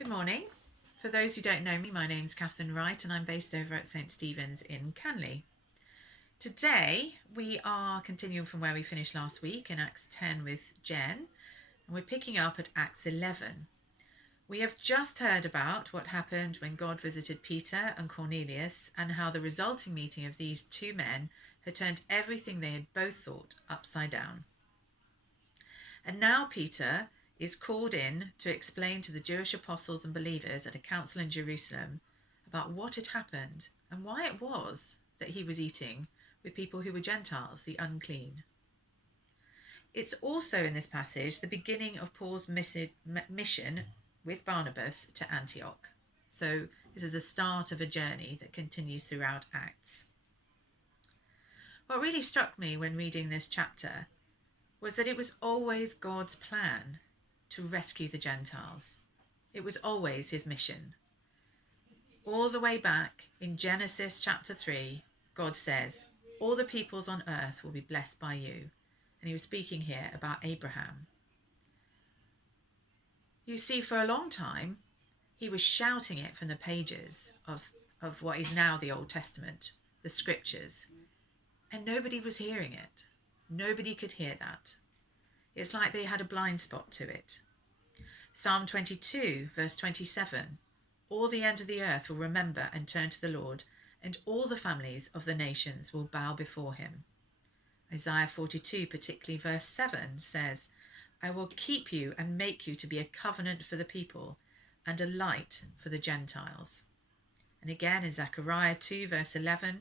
Good morning. For those who don't know me, my name's Catherine Wright and I'm based over at St Stephen's in Canley. Today we are continuing from where we finished last week in Acts 10 with Jen, and we're picking up at Acts 11. We have just heard about what happened when God visited Peter and Cornelius and how the resulting meeting of these two men had turned everything they had both thought upside down. And now Peter is called in to explain to the Jewish apostles and believers at a council in Jerusalem about what had happened and why it was that he was eating with people who were Gentiles, the unclean. It's also in this passage the beginning of Paul's mission with Barnabas to Antioch. So this is the start of a journey that continues throughout Acts. What really struck me when reading this chapter was that it was always God's plan to rescue the Gentiles. It was always his mission. All the way back in Genesis chapter 3, God says, all the peoples on earth will be blessed by you. And he was speaking here about Abraham. You see, for a long time, he was shouting it from the pages of what is now the Old Testament, the scriptures. And nobody was hearing it. Nobody could hear that. It's like they had a blind spot to it. Psalm 22, verse 27, all the ends of the earth will remember and turn to the Lord, and all the families of the nations will bow before him. Isaiah 42, particularly verse 7, says, I will keep you and make you to be a covenant for the people and a light for the Gentiles. And again in Zechariah 2, verse 11,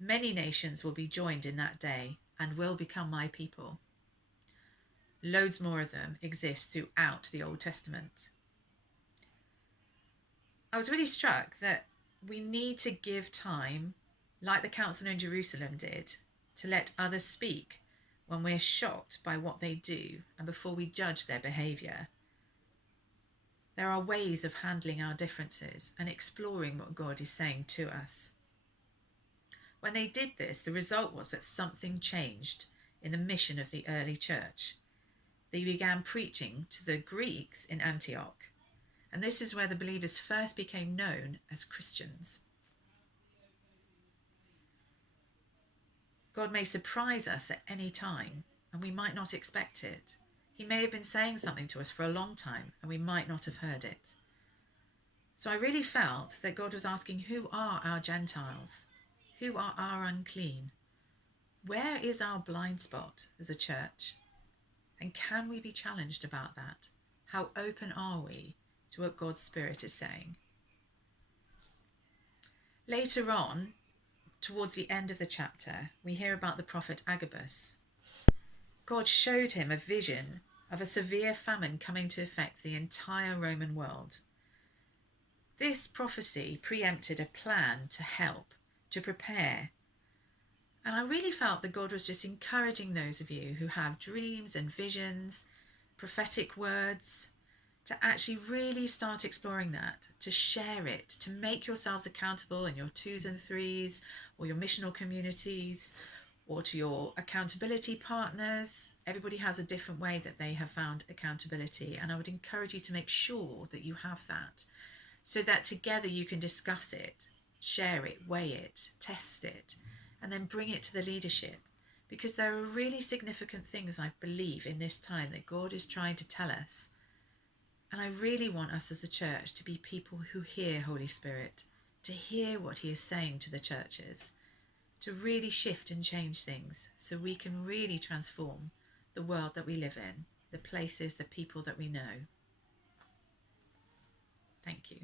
many nations will be joined in that day and will become my people. Loads more of them exist throughout the Old Testament. I was really struck that we need to give time, like the council in Jerusalem did, to let others speak when we're shocked by what they do and before we judge their behaviour. There are ways of handling our differences and exploring what God is saying to us. When they did this, the result was that something changed in the mission of the early church. They began preaching to the Greeks in Antioch, and this is where the believers first became known as Christians. God may surprise us at any time, and we might not expect it. He may have been saying something to us for a long time, and we might not have heard it. So I really felt that God was asking, who are our Gentiles? Who are our unclean? Where is our blind spot as a church? And can we be challenged about that? How open are we to what God's Spirit is saying? Later on, towards the end of the chapter, we hear about the prophet Agabus. God showed him a vision of a severe famine coming to affect the entire Roman world. This prophecy preempted a plan to help, to prepare. And I really felt that God was just encouraging those of you who have dreams and visions, prophetic words, to actually really start exploring that, to share it, to make yourselves accountable in your 2s and 3s, or your missional communities, or to your accountability partners. Everybody has a different way that they have found accountability, and I would encourage you to make sure that you have that, so that together you can discuss it, share it, weigh it, test it, and then bring it to the leadership. Because there are really significant things, I believe, in this time that God is trying to tell us. And I really want us as a church to be people who hear Holy Spirit, to hear what he is saying to the churches, to really shift and change things so we can really transform the world that we live in, the places, the people that we know. Thank you.